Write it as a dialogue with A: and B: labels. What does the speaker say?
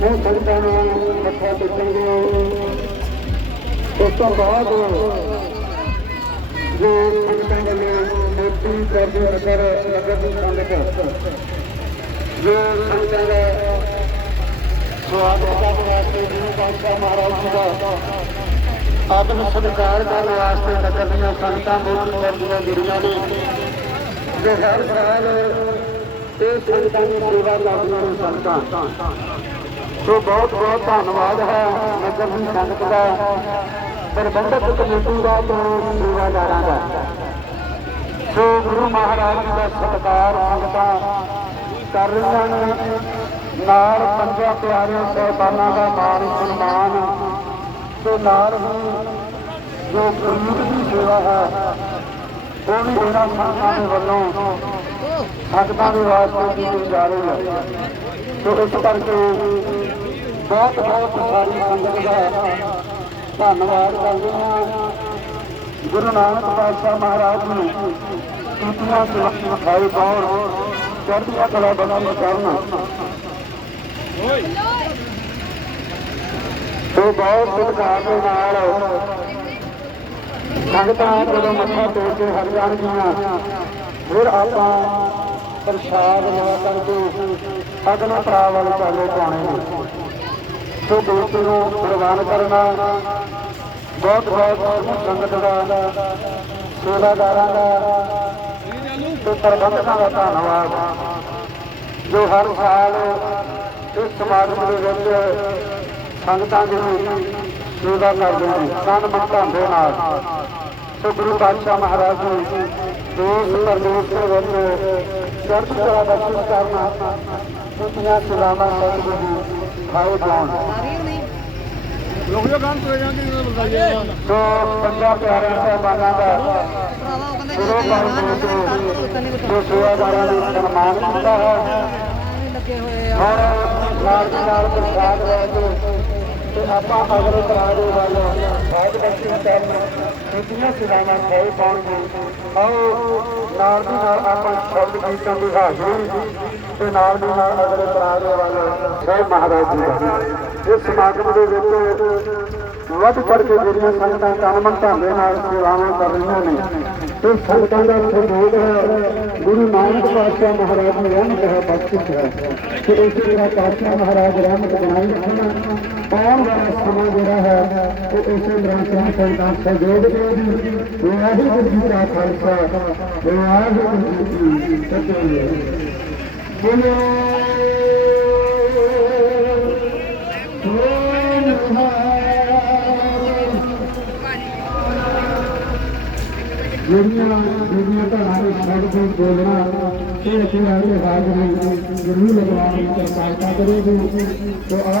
A: ਜੀ ਸੰਗਤਾਂ ਨੂੰ ਮੱਥਾ ਟੇਕਣਗੇ ਉਸ ਤੋਂ ਬਾਅਦ ਜੋ ਸੰਗਤਾਂ ਦੇ ਮੂਰਤੀ ਕਰਦੇ ਅਸਰ ਨਗਰ ਸੰਗਤ ਜੋ ਸੰਗਤਾਂ ਦਾ ਸਵਾਗਤ ਕਰਨ ਵਾਸਤੇ ਗੁਰੂ ਪਾਤਸ਼ਾਹ ਮਹਾਰਾਜ ਜੀ ਦਾ ਆਤਮ ਸਤਿਕਾਰ ਕਰਨ ਵਾਸਤੇ ਨਗਰ ਦੀਆਂ ਸੰਗਤਾਂ ਮੂਰਤੀ ਕਰਦੀਆਂ ਜਿਹੜੀਆਂ ਨੇ, ਜੋ ਹਰ ਸਾਲ ਇਹ ਸੰਗਤਾਂ ਦੀ ਸੇਵਾ ਕਰਦੀਆਂ ਨੇ ਸੰਗਤਾਂ। ਸੋ ਬਹੁਤ ਬਹੁਤ ਧੰਨਵਾਦ ਹੈ ਨਗਰ ਦੀ ਸੰਗਤ ਦਾ, ਪ੍ਰਬੰਧਕ ਕਮੇਟੀ ਦਾ ਤੇ ਸੇਵਾਦਾਰਾਂ ਦਾ। ਸੋ ਗੁਰੂ ਮਹਾਰਾਜ ਦਾ ਸਤਿਕਾਰ ਸੰਗਤਾਂ ਕਰ ਰਹੀਆਂ ਨੇ। ਨਾਲ ਪੰਜਾਂ ਪਿਆਰਿਆਂ ਸਾਹਿਬਾਨਾਂ ਦਾ ਮਾਨ ਸਨਮਾਨ। ਤੇ ਨਾਲ ਹੀ ਜੋ ਗੁਰੂ ਦੀ ਸੇਵਾ ਹੈ, ਉਹ ਵੀ ਇਹਨਾਂ ਸੰਗਤਾਂ ਦੇ ਵੱਲੋਂ ਸੰਗਤਾਂ ਦੇ ਵਾਸਤੇ ਕੀਤੀ ਜਾ ਰਹੀ ਹੈ। ਸੋ ਇਸ ਕਰਕੇ ਬਹੁਤ ਬਹੁਤ ਸਾਰੀ ਸੰਗਤ ਦਾ ਧੰਨਵਾਦ ਕਰਦੇ ਹਾਂ। ਗੁਰੂ ਨਾਨਕ ਪਾਤਸ਼ਾਹ ਮਹਾਰਾਜ ਨੂੰ ਕੀਤੀਆਂ ਸੇਵਾਵਾਂ ਖਾਏ ਗੌਰ ਚੜ੍ਹਦੀਆਂ ਕਲਾ ਬਣਾ ਕਰਨਾ। ਸੋ ਬਹੁਤ ਸਤਿਕਾਰ ਦੇ ਨਾਲ ਸੰਗਤਾਂ ਜਦੋਂ ਮੱਥਾ ਟੇਕ ਕੇ ਹਟ ਜਾਣਗੀਆਂ। ਫਿਰ ਆਪਾਂ ਪ੍ਰਸ਼ਾਦ ਲੈ ਕਰਕੇ ਅਗਲੇ ਪੜਾਅ ਵੱਲ ਚਾਲੇ ਪਾਉਣੇ ਨੇ ਸੋ ਬੇਟੀ ਨੂੰ ਪ੍ਰਵਾਨ ਕਰਨਾ। ਬਹੁਤ ਬਹੁਤ ਸੰਗਤ ਦਾ ਸੇਵਾਦਾਰਾਂ ਦਾ ਤੇ ਪ੍ਰਬੰਧਕਾਂ ਦਾ ਧੰਨਵਾਦ। ਜੋ ਹਰ ਸਾਲ ਇਸ ਸਮਾਗਮ ਦੇ ਵਿੱਚ ਸੰਗਤਾਂ ਦੀ ਸੇਵਾ ਕਰਦੇ ਨੇ ਤਨ ਮਨ ਧਨ ਦੇ ਨਾਲ। ਸੋ ਗੁਰੂ ਪਾਤਸ਼ਾਹ ਮਹਾਰਾਜ ਜੀ ਦੇਸ਼ ਪ੍ਰਦੇਸ਼ ਦੇ ਵਿੱਚ ਚੜ੍ਹਦੀ ਕਲਾ ਬਖਸ਼ਿਸ਼ ਕਰਨਾ ਸੁਤੀਆਂ ਸਲਾਮਾਂ ਸਤਿਗੁਰੂ ਖਾਏ ਜਾਣ
B: ਲੋਕ ਜੋ ਕੰਮ ਤੁਰੇ ਜਾਂਦੇ ਨੇ ਬਤਾਈਏ
A: ਸੋ ਪੰਜਾਂ ਪਿਆਰਿਆਂ ਸਾਹਿਬਾਨਾਂ ਦਾ ਗੁਰੂ ਦੇ ਵਿੱਚ ਜੋ ਸੇਵਾਦਾਰਾਂ ਨੂੰ ਸਨਮਾਨ ਕੀਤਾ ਹੈ। ਹੁਣ ਨਾਲ ਦੀ ਨਾਲ ਪ੍ਰਸਾਦ ਲੈ ਕੇ ਤੇ ਆਪਾਂ ਅਗਲੇ ਕਰਾ ਦੇ ਵੱਲ ਬਾਅਦ ਬਖਸ਼ੀ ਕਰਨ ਕੀਤੀਆਂ ਸੇਵਾਵਾਂ ਖਾਏ ਪਾਉਣਗੇ। ਆਓ ਨਾਲ ਦੀ ਨਾਲ ਆਪਾਂ ਸ਼ਬਦ ਕੀਰਤਨ ਦੀ ਹਾਜ਼ਰੀ ਤੇ ਨਾਲ ਦੀ ਨਾਲ ਅਗਲੇ ਕਰਾ ਦੇ ਵੱਲ ਸਾਹਿਬ ਮਹਾਰਾਜ ਜੀ ਦਾ। ਇਸ ਸਮਾਗਮ ਦੇ ਵਿੱਚ ਵੱਧ ਚੜ ਕੇ ਜਿਹੜੀਆਂ ਸੰਗਤਾਂ ਤਨਮਨ ਧਨ ਨਾਲ ਸੇਵਾਵਾਂ ਕਰ ਰਹੀਆਂ ਨੇ, ਤੇ ਸੰਗਤਾਂ ਦਾ ਸਹਿਯੋਗ ਹੈ, ਗੁਰੂ ਨਾਨਕ ਪਾਤਸ਼ਾਹ ਮਹਾਰਾਜ ਨੇ ਰਹਿਮਤ ਹੈ ਬਖਸ਼ਿਸ਼ ਹੈ ਕਿ ਇਸੇ ਤਰ੍ਹਾਂ ਪਾਤਸ਼ਾਹ ਮਹਾਰਾਜ ਰਹਿਮਤ ਬਣਾਈ ਰੱਖਣਾ ਆਉਣ ਵਾਲਾ ਸਮਾਂ ਜਿਹੜਾ ਹੈ, ਉਹ ਇਸੇ ਤਰ੍ਹਾਂ ਸੰਗਤਾਂ ਸਹਿਯੋਗ ਦੇਗੀ ਵਾਹਿਗੁਰੂ ਜੀ ਦਾ ਖਾਲਸਾ, ਵਾਹਿਗੁਰੂ ਜੀ ਕੀ ਫਤਿਹ। ਬੋਲੋ ਜਿਹੜੀਆਂ ਜਿਹੜੀਆਂ ਧਾਰਾਂ ਦੇ ਸ਼ਬਦ ਤੋਂ ਬੋਲਣਾ ਤੇ ਅਸੀਂ ਆਏ ਹਾਜ਼ਰ ਨਹੀਂ ਜ਼ਰੂਰ ਲਗਵਾਉਣ ਦੀ ਕਿਰਪਾਲਤਾ ਕਰੋ ਤੇ ਆਓ